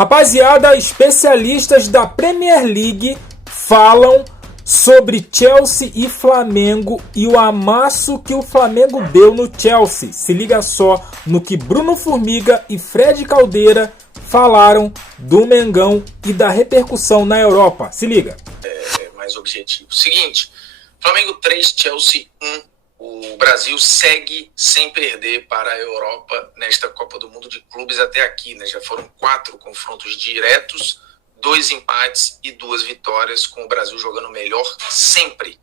Rapaziada, especialistas da Premier League falam sobre Chelsea e Flamengo e o amasso que o Flamengo deu no Chelsea. Se liga só no que Bruno Formiga e Fred Caldeira falaram do Mengão e da repercussão na Europa. Se liga. Mais objetivo. Seguinte, Flamengo 3, Chelsea 1. O Brasil segue sem perder para a Europa nesta Copa do Mundo de Clubes até aqui, né? Já foram 4 confrontos diretos, 2 empates e 2 vitórias, com o Brasil jogando melhor sempre.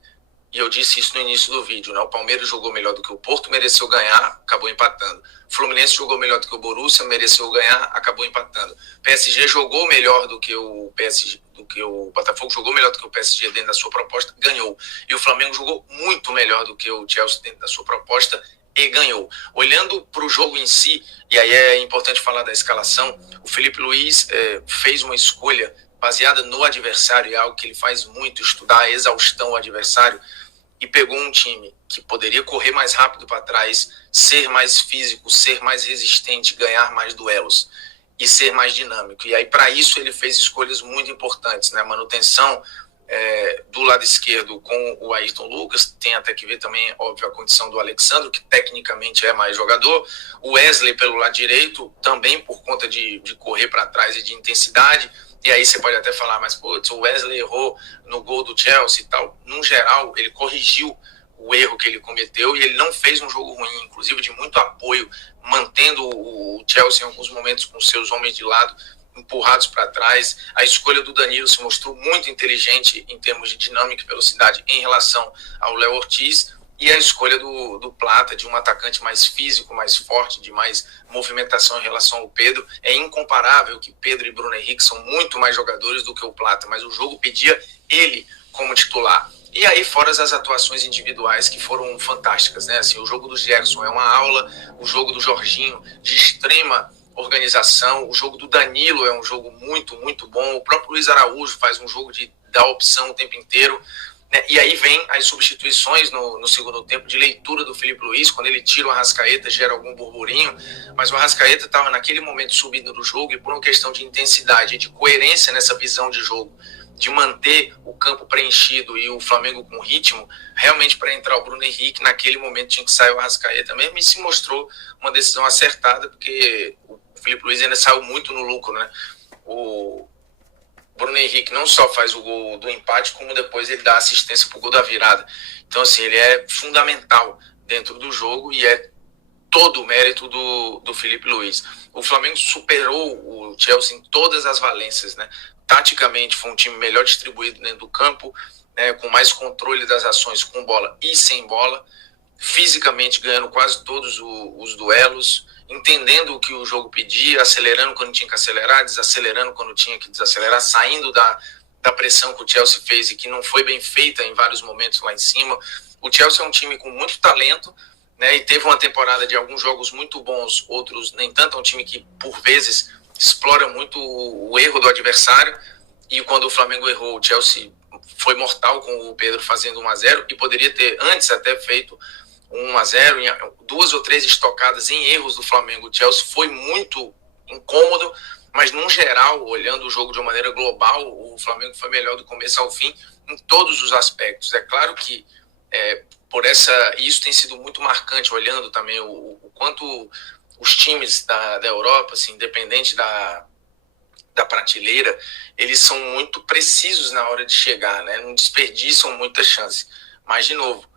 E eu disse isso no início do vídeo, né? O Palmeiras jogou melhor do que o Porto, mereceu ganhar, acabou empatando. O Fluminense jogou melhor do que o Borussia, mereceu ganhar, acabou empatando. O PSG jogou melhor do que o PSG, do que o Botafogo, jogou melhor do que o PSG dentro da sua proposta, ganhou. E o Flamengo jogou muito melhor do que o Chelsea dentro da sua proposta e ganhou. Olhando para o jogo em si, e aí é importante falar da escalação, o Felipe Luiz fez uma escolha baseada no adversário, é algo que ele faz muito, estudar a exaustão do adversário, e pegou um time que poderia correr mais rápido para trás, ser mais físico, ser mais resistente, ganhar mais duelos e ser mais dinâmico. E aí, para isso, ele fez escolhas muito importantes, né? Manutenção do lado esquerdo com o Ayrton Lucas, tem até que ver também, óbvio, a condição do Alexandre, que tecnicamente é mais jogador. O Wesley pelo lado direito, também por conta de correr para trás e de intensidade. E aí você pode até falar, mas putz, o Wesley errou no gol do Chelsea e tal. No geral, ele corrigiu o erro que ele cometeu e ele não fez um jogo ruim, inclusive de muito apoio, mantendo o Chelsea em alguns momentos com seus homens de lado empurrados para trás. A escolha do Danilo se mostrou muito inteligente em termos de dinâmica e velocidade em relação ao Léo Ortiz. E a escolha do Plata, de um atacante mais físico, mais forte, de mais movimentação em relação ao Pedro. É incomparável que Pedro e Bruno Henrique são muito mais jogadores do que o Plata, mas o jogo pedia ele como titular. E aí, fora as atuações individuais que foram fantásticas, né? Assim, o jogo do Gerson é uma aula, o jogo do Jorginho de extrema organização, o jogo do Danilo é um jogo muito, muito bom. O próprio Luiz Araújo faz um jogo de dar opção o tempo inteiro. E aí vem as substituições no segundo tempo de leitura do Felipe Luiz, quando ele tira o Arrascaeta, gera algum burburinho, mas o Arrascaeta estava naquele momento subindo do jogo e por uma questão de intensidade e de coerência nessa visão de jogo, de manter o campo preenchido e o Flamengo com ritmo, realmente para entrar o Bruno Henrique, naquele momento tinha que sair o Arrascaeta mesmo, e se mostrou uma decisão acertada, porque o Felipe Luiz ainda saiu muito no lucro, né? O Bruno Henrique não só faz o gol do empate, como depois ele dá assistência para o gol da virada. Então, assim, ele é fundamental dentro do jogo e é todo o mérito do Felipe Luiz. O Flamengo superou o Chelsea em todas as valências, né? Taticamente, foi um time melhor distribuído dentro do campo, né? Com mais controle das ações com bola e sem bola. Fisicamente, ganhando quase todos os duelos, entendendo o que o jogo pedia, acelerando quando tinha que acelerar, desacelerando quando tinha que desacelerar, saindo da pressão que o Chelsea fez e que não foi bem feita em vários momentos lá em cima. O Chelsea é um time com muito talento, né, e teve uma temporada de alguns jogos muito bons, outros nem tanto. É um time que, por vezes, explora muito o erro do adversário, e quando o Flamengo errou, o Chelsea foi mortal com o Pedro fazendo 1-0 e poderia ter antes até feito 1-0, em 2 ou 3 estocadas em erros do Flamengo. O Chelsea foi muito incômodo, mas no geral, olhando o jogo de uma maneira global, o Flamengo foi melhor do começo ao fim em todos os aspectos. É claro que isso tem sido muito marcante, olhando também o quanto os times da Europa, assim, independente da prateleira, eles são muito precisos na hora de chegar, né? Não desperdiçam muita chance. Mas, de novo,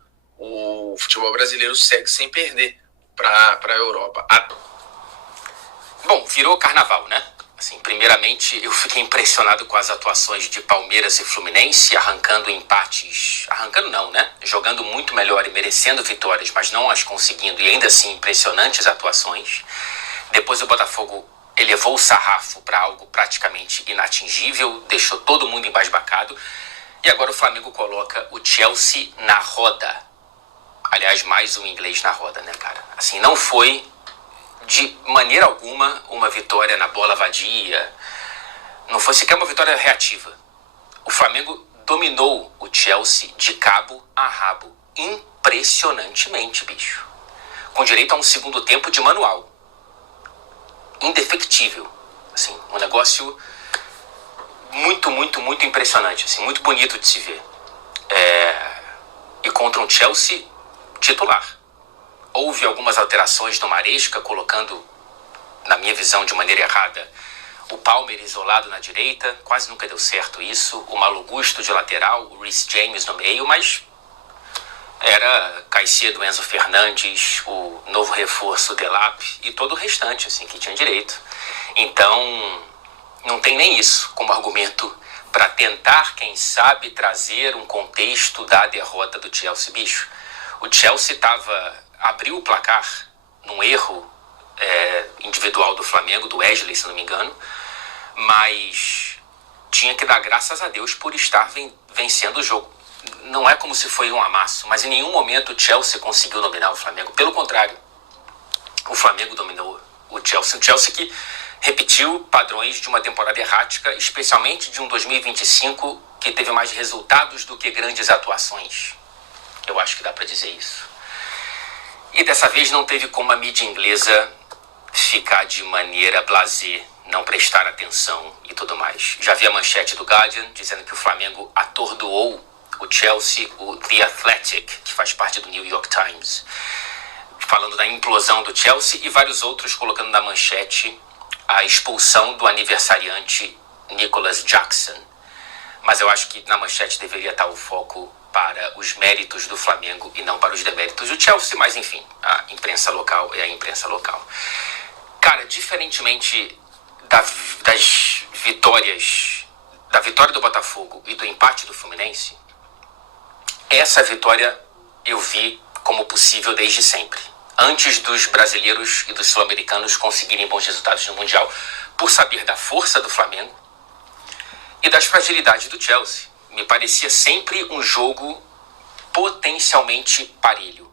o futebol brasileiro segue sem perder para a Europa. Bom, virou carnaval, né? Assim, primeiramente, eu fiquei impressionado com as atuações de Palmeiras e Fluminense, arrancando empates. Arrancando não, né? Jogando muito melhor e merecendo vitórias, mas não as conseguindo. E ainda assim, impressionantes atuações. Depois o Botafogo elevou o sarrafo para algo praticamente inatingível, deixou todo mundo embasbacado. E agora o Flamengo coloca o Chelsea na roda. Aliás, mais um inglês na roda, né, cara? Assim, não foi de maneira alguma uma vitória na bola vadia. Não foi sequer uma vitória reativa. O Flamengo dominou o Chelsea de cabo a rabo. Impressionantemente, bicho. Com direito a um segundo tempo de manual. Indefectível. Assim, um negócio muito, muito, muito impressionante, assim, muito bonito de se ver. E contra um Chelsea titular. Houve algumas alterações no Maresca, colocando, na minha visão, de maneira errada, o Palmer isolado na direita. Quase nunca deu certo isso. O Malo Gusto de lateral, o Reece James no meio, mas era Caicedo, Enzo Fernandes, o novo reforço Delap e todo o restante, assim, que tinha direito. Então, não tem nem isso como argumento para tentar, quem sabe, trazer um contexto da derrota do Chelsea. Bicho, o Chelsea abriu o placar num erro individual do Flamengo, do Wesley, se não me engano, mas tinha que dar graças a Deus por estar vencendo o jogo. Não é como se foi um amasso, mas em nenhum momento o Chelsea conseguiu dominar o Flamengo. Pelo contrário, o Flamengo dominou o Chelsea. Um Chelsea que repetiu padrões de uma temporada errática, especialmente de um 2025 que teve mais resultados do que grandes atuações. Eu acho que dá para dizer isso. E dessa vez não teve como a mídia inglesa ficar de maneira blasé, não prestar atenção e tudo mais. Já vi a manchete do Guardian dizendo que o Flamengo atordoou o Chelsea, o The Athletic, que faz parte do New York Times, falando da implosão do Chelsea, e vários outros colocando na manchete a expulsão do aniversariante Nicholas Jackson. Mas eu acho que na manchete deveria estar o foco para os méritos do Flamengo e não para os deméritos do Chelsea, mas enfim, a imprensa local é a imprensa local. Cara, diferentemente das vitórias, da vitória do Botafogo e do empate do Fluminense, essa vitória eu vi como possível desde sempre. Antes dos brasileiros e dos sul-americanos conseguirem bons resultados no Mundial, por saber da força do Flamengo e das fragilidades do Chelsea. Me parecia sempre um jogo potencialmente parelho.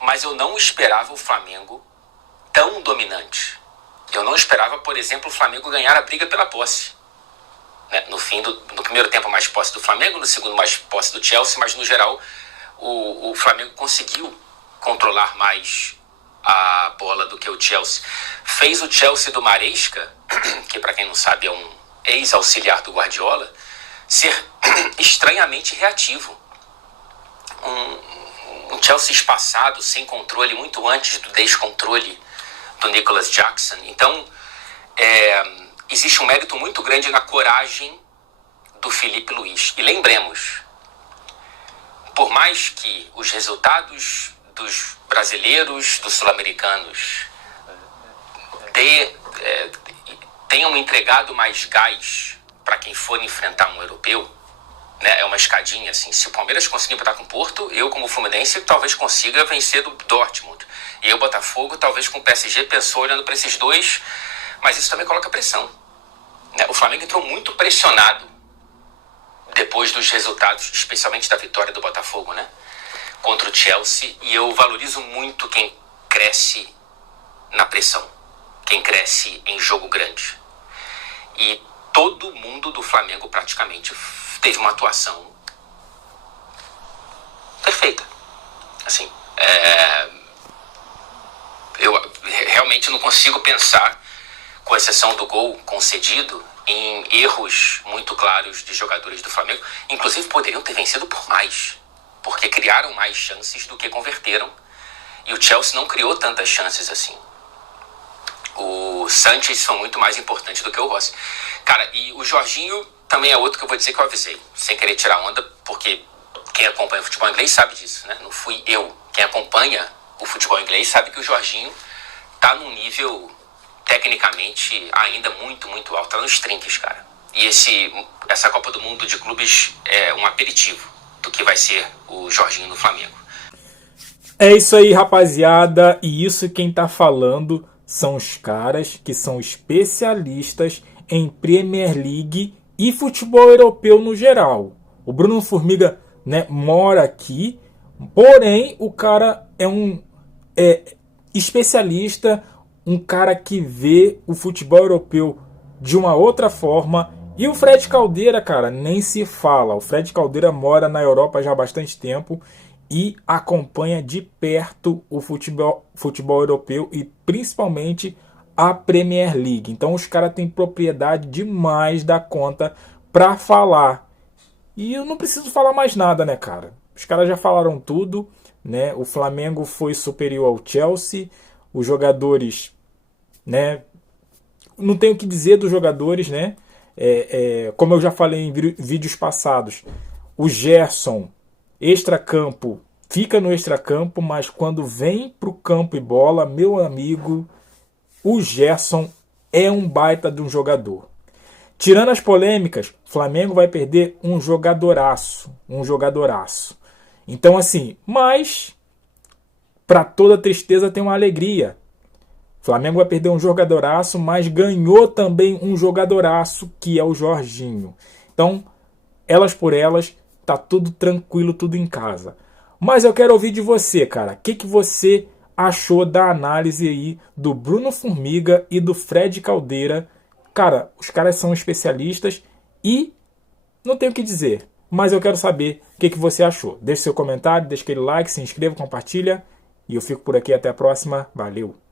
Mas eu não esperava o Flamengo tão dominante. Eu não esperava, por exemplo, o Flamengo ganhar a briga pela posse. No primeiro tempo mais posse do Flamengo, no segundo mais posse do Chelsea, mas no geral o Flamengo conseguiu controlar mais a bola do que o Chelsea. Fez o Chelsea do Maresca, que para quem não sabe é um ex-auxiliar do Guardiola, ser estranhamente reativo. Um Chelsea espaçado, sem controle, muito antes do descontrole do Nicholas Jackson. Então, existe um mérito muito grande na coragem do Felipe Luiz. E lembremos, por mais que os resultados dos brasileiros, dos sul-americanos tenham entregado mais gás para quem for enfrentar um europeu, né? É uma escadinha assim. Se o Palmeiras conseguir empatar com o Porto, eu como Fluminense talvez consiga vencer do Dortmund. E eu, Botafogo, talvez com o PSG, pensou olhando para esses dois, mas isso também coloca pressão, né? O Flamengo entrou muito pressionado depois dos resultados, especialmente da vitória do Botafogo, né, contra o Chelsea, e eu valorizo muito quem cresce na pressão, quem cresce em jogo grande. E todo mundo do Flamengo praticamente teve uma atuação perfeita. Assim, eu realmente não consigo pensar, com exceção do gol concedido, em erros muito claros de jogadores do Flamengo. Inclusive poderiam ter vencido por mais, porque criaram mais chances do que converteram, e o Chelsea não criou tantas chances assim. O Sanchez foi muito mais importante do que o Rossi. Cara, e o Jorginho também é outro que eu vou dizer que eu avisei, sem querer tirar onda, porque quem acompanha o futebol inglês sabe disso, né? Não fui eu. Quem acompanha o futebol inglês sabe que o Jorginho tá num nível tecnicamente ainda muito, muito alto, tá nos trinques, cara. E essa Copa do Mundo de Clubes é um aperitivo do que vai ser o Jorginho no Flamengo. É isso aí, rapaziada. E isso quem tá falando são os caras que são especialistas em Premier League e futebol europeu no geral. O Bruno Formiga, né, mora aqui, porém o cara é um especialista, um cara que vê o futebol europeu de uma outra forma. E o Fred Caldeira, cara, nem se fala. O Fred Caldeira mora na Europa já há bastante tempo e acompanha de perto o futebol europeu e principalmente a Premier League. Então os caras têm propriedade demais da conta para falar. E eu não preciso falar mais nada, né, cara? Os caras já falaram tudo, né? O Flamengo foi superior ao Chelsea. Os jogadores, né? Não tenho o que dizer dos jogadores, né? Como eu já falei em vídeos passados, o Gerson, extracampo, fica no extracampo, mas quando vem pro campo e bola, meu amigo, o Gerson é um baita de um jogador. Tirando as polêmicas, o Flamengo vai perder um jogadoraço. Então, assim, mas para toda tristeza tem uma alegria. O Flamengo vai perder um jogadoraço, mas ganhou também um jogadoraço, que é o Jorginho. Então, elas por elas, tá tudo tranquilo, tudo em casa. Mas eu quero ouvir de você, cara. O que você achou da análise aí do Bruno Formiga e do Fred Caldeira? Cara, os caras são especialistas e não tenho o que dizer. Mas eu quero saber o que você achou. Deixe seu comentário, deixe aquele like, se inscreva, compartilha. E eu fico por aqui. Até a próxima. Valeu!